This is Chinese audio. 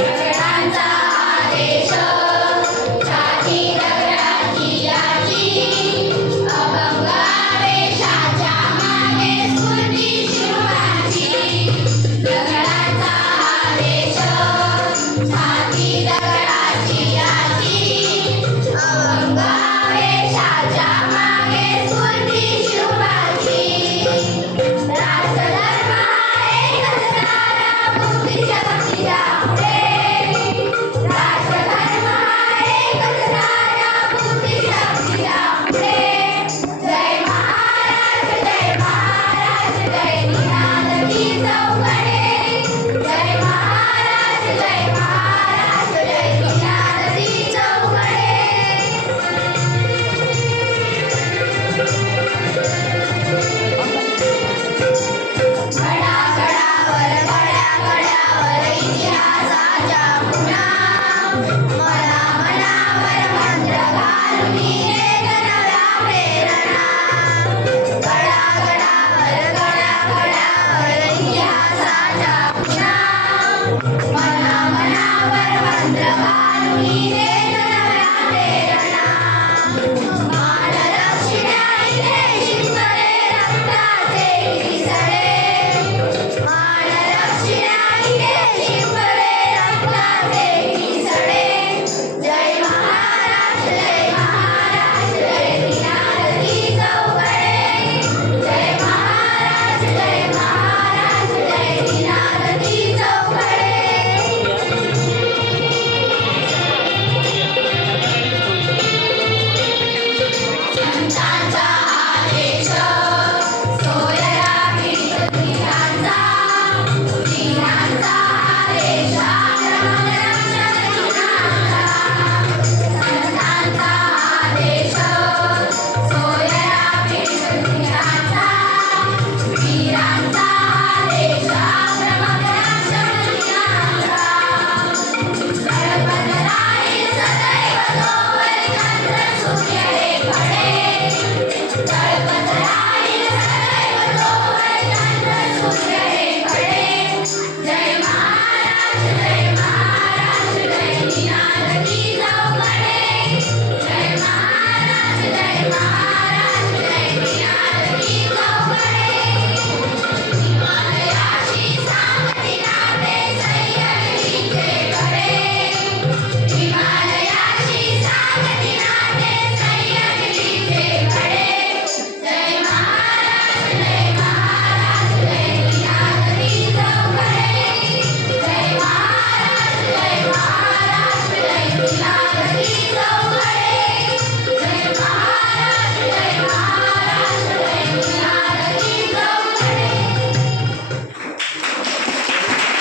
有只懒惰的阿